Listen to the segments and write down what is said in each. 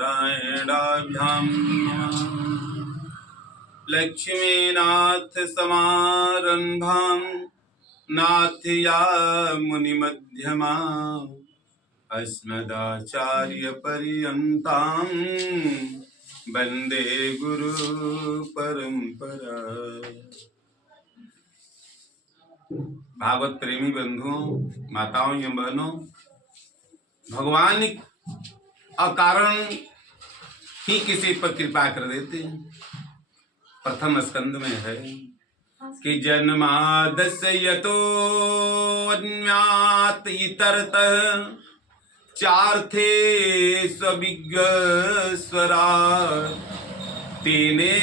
नारायणाभ्यां नमः। लक्ष्मीनाथ समारंभां नाथयामुनिमध्यमा अस्मदाचार्यपर्यन्तां वन्दे गुरुपरम्परा। भागवत प्रेमी बंधुओं, माताओं एवं बहनों, भगवान अकारण ही किसी पर कृपा कर देते हैं। प्रथम स्कंद में है कि जन्मादस्य यतोऽन्यात् इतरतः चार्थे स्विज्ञ स्वराट् तेने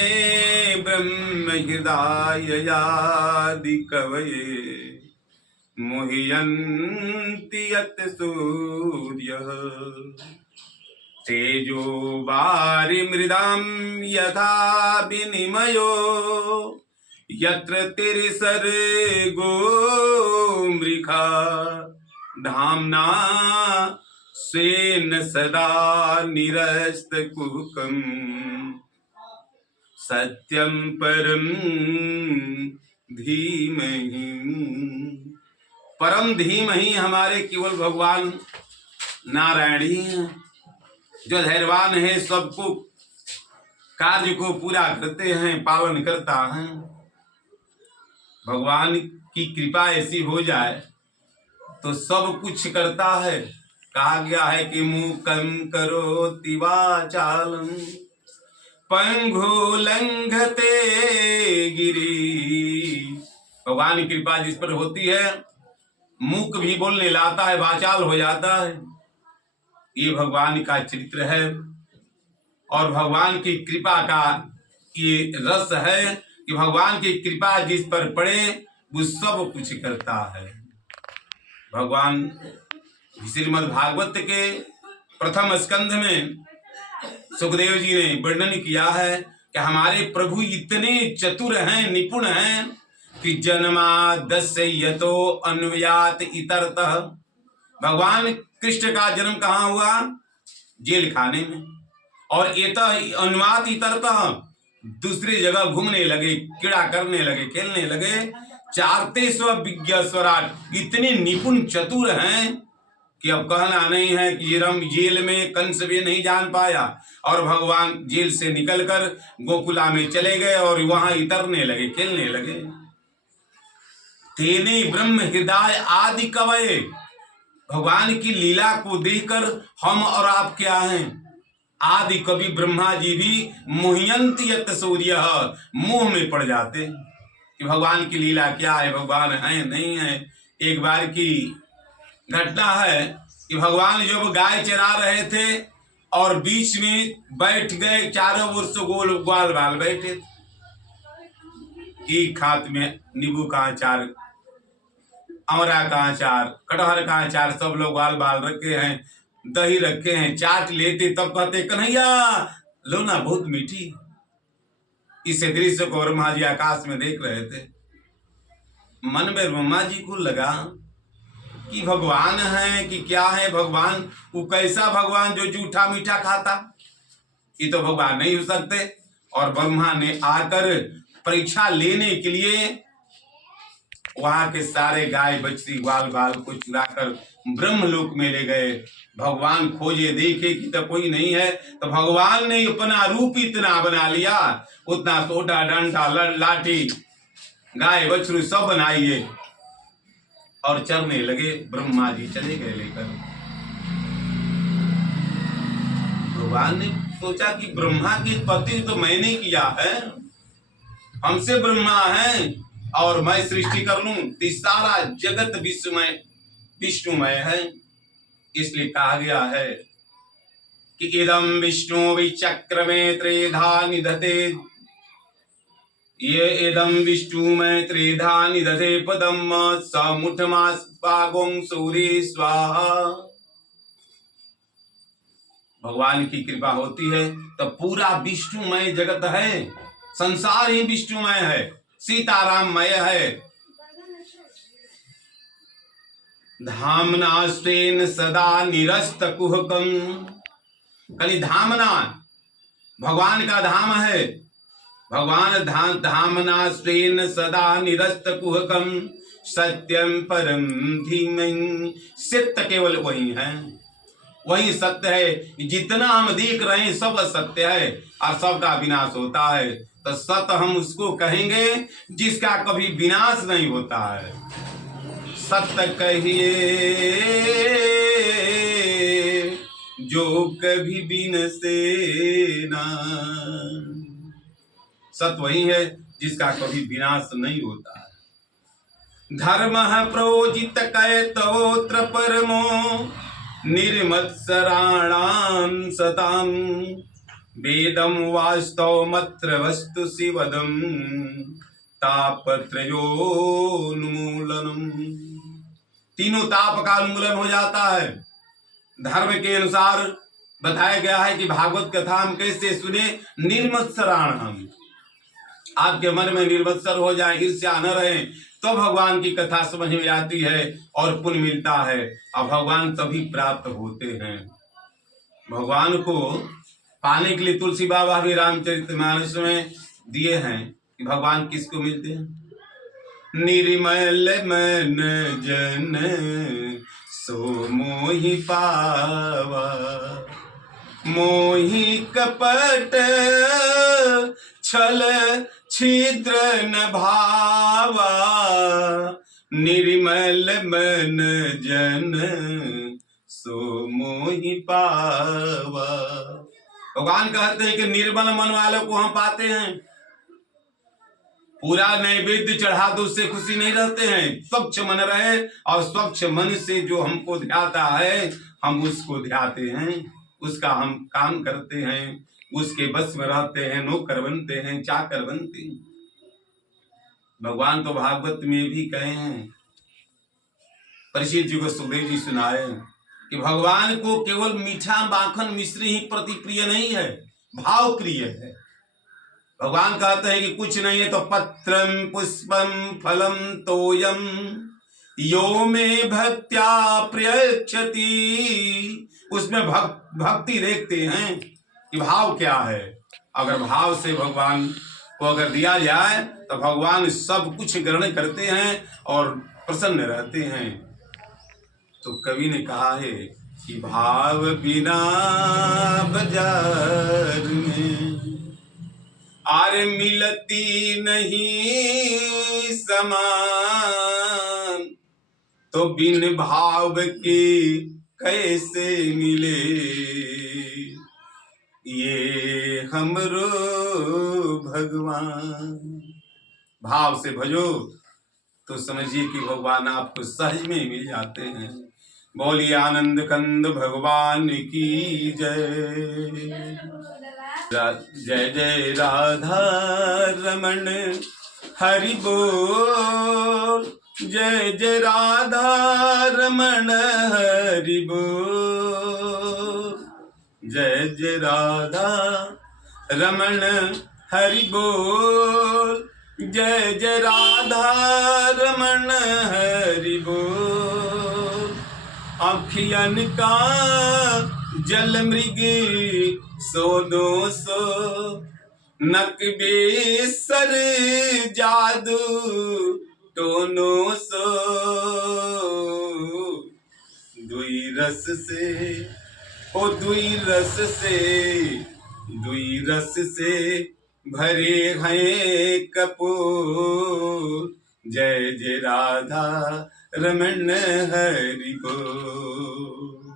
ब्रह्म हृदयादि कवये मुह्यन्ति यत् सूर्यः तेजो वारिमृदां यथा विनिमयो यत्र तिर्सर्गो मृषा धाम्ना स्वेन सदा निरस्तकुहकम् सत्यं परम धीमहि। परम धीमहि हमारे केवल भगवान नारायण ही हैं, जो धैर्यवान है, सबको कार्य को पूरा करते हैं, पालन करता है। भगवान की कृपा ऐसी हो जाए तो सब कुछ करता है। कहा गया है कि मूकं करोति वाचालं पंगु लंघते गिरि। भगवान की कृपा जिस पर होती है, मूक भी बोलने लाता है, वाचाल हो जाता है। ये भगवान का चरित्र है और भगवान की कृपा का ये रस है कि भगवान की कृपा जिस पर पड़े वो सब कुछ करता है। भगवान श्रीमद् भागवत के प्रथम स्कंध में सुखदेव जी ने वर्णन किया है कि हमारे प्रभु इतने चतुर हैं, निपुण हैं कि जन्मादस्य यतो अन्वयात इतरतः। भगवान कृष्ण का जन्म कहाँ हुआ? जेल खाने में। और एतः अनुवात इतरतः, दूसरी जगह घूमने लगे, क्रीड़ा करने लगे, खेलने लगे। चारते स्विज्ञ स्वराट, इतने निपुण चतुर हैं कि अब कहना नहीं है कि जेल में कंस भी नहीं जान पाया और भगवान जेल से निकलकर गोकुला में चले गए और वहां इतरने लगे, खेलने लगे। तेने ब्रह्म हृदय आदि कवये। भगवान की लीला को देखकर हम और आप क्या हैं? आदि कवि ब्रह्मा जी भी मुह्यन्ति यत् सूर्यः, मुंह में पड़ जाते कि भगवान की लीला क्या है, भगवान है नहीं है। एक बार की घटना है कि भगवान जब गाय चरा रहे थे और बीच में बैठ गए, चारों ओर से गोल ग्वाल बाल बैठे थे। एक हाथ में नींबू का अचार, अमरा का अचार, कटहर का अचार, सब लोग ग्वाल बाल रखे हैं, दही रखे हैं, चाट लेते तब कहते कन्हैया लो ना, बहुत मीठी। इस दृश्य को ब्रह्मा जी आकाश में देख रहे थे। मन में ब्रह्मा जी को लगा कि भगवान है कि क्या है भगवान, वो कैसा भगवान जो जूठा मीठा खाता? ये तो भगवान नहीं हो सकते। और ब्रह्मा ने आकर परीक्षा लेने के लिए वहां के सारे गाय बछड़ी ग्वाल बाल को चुराकर ब्रह्मलोक में ले गए। भगवान खोजे देखे कि तो कोई नहीं है, तो भगवान ने अपना रूप इतना बना लिया, उतना सोटा डंडा लाठी गाय बछड़ू सब बनाइए और चरने लगे। ब्रह्मा जी चले गए लेकर। भगवान ने सोचा कि ब्रह्मा की उत्पत्ति तो मैंने किया है, हमसे ब्रह्मा है और मैं सृष्टि कर लूं, सारा जगत विष्णुमय है। इसलिए कहा गया है कि इदम विष्णु विचक्र में त्रिधा निधते, ये इदम विष्णु में त्रिधा निधते पदम समुठमास्पागों सूर्य स्वाहा। भगवान की कृपा होती है तो पूरा विष्णुमय जगत है, संसार ही विष्णुमय है, सीताराममय है। धामना स्वेन सदा निरस्त कुहकम कली धामना भगवान का धाम है। भगवान धामना स्वेन सदा निरस्त कुहकम सत्यम परम धीमहि। सत्य केवल वही है, वही सत्य है। जितना हम देख रहे हैं सब असत्य है और सबका विनाश होता है। तो सत्य हम उसको कहेंगे जिसका कभी विनाश नहीं होता है। सत्य कहिए जो कभी बिनसे ना। सत्य वही है जिसका कभी विनाश नहीं होता है। धर्म प्रोजित कैतवोत्र परमो निर्मत्सराणाम सताम वेदम वास्तवमत्र वस्तु शिवदम तापत्रयोन्मूलनम। तीनों ताप का उन्मूलन हो जाता है। धर्म के अनुसार बताया गया है कि भागवत कथा हम कैसे सुने। निर्मत्सराणाम, आपके मन में निर्मत्सर हो जाए, ईर्ष्या न रहे, तो भगवान की कथा समझ में आती है और पुण्य मिलता है और भगवान तभी प्राप्त होते हैं। भगवान को पाने के लिए तुलसी बाबा भी रामचरितमानस में दिए हैं कि भगवान किसको मिलते हैं। निर्मल मन जन सो मोहि पावा, मोहि कपट छल छिद्र न भावा। निर्मल मन जन सो मोहि पावा। भगवान कहते हैं कि निर्मल मन वालों को हम पाते हैं। पूरा नैवेद्य चढ़ा दो उससे खुशी नहीं रहते हैं। स्वच्छ मन रहे और स्वच्छ मन से जो हमको ध्याता है हम उसको ध्याते हैं, उसका हम काम करते हैं, उसके बस में रहते हैं, नौकर बनते हैं, चाकर बनते हैं। भगवान तो भागवत में भी कहे हैं, परीक्षित जी को सुखदेव जी सुनाए कि भगवान को केवल मीठा माखन मिश्री ही प्रति प्रिय नहीं है, भाव प्रिय है। भगवान कहते हैं कि कुछ नहीं है तो पत्रम पुष्पम फलम तोयम यो में भक्त्या प्रयच्छति। उसमें भक्ति देखते हैं कि भाव क्या है। अगर भाव से भगवान को अगर दिया जाए तो भगवान सब कुछ ग्रहण करते हैं और प्रसन्न रहते हैं। तो कवि ने कहा है कि भाव बिना बाजार में आरे मिलती नहीं समान, तो बिन भाव के कैसे मिले ये हमरो भगवान। भाव से भजो तो समझिए कि भगवान आपको सहज में मिल जाते हैं। बोलिए आनंद कंद भगवान की जय। जय जय राधा रमण हरि बोल, जय जय राधा रमण हरि बोल, जय जय राधा रमण हरि बोल, जय जय राधा रमण हरि बोल। आँखियन का जल मृग सोनो सो, नक बेसर जादू टोनो सो। दुई रस से ओ दुई रस से, दुई रस से भरे हैं कपूर। जय जय राधा रमण हरि बोल।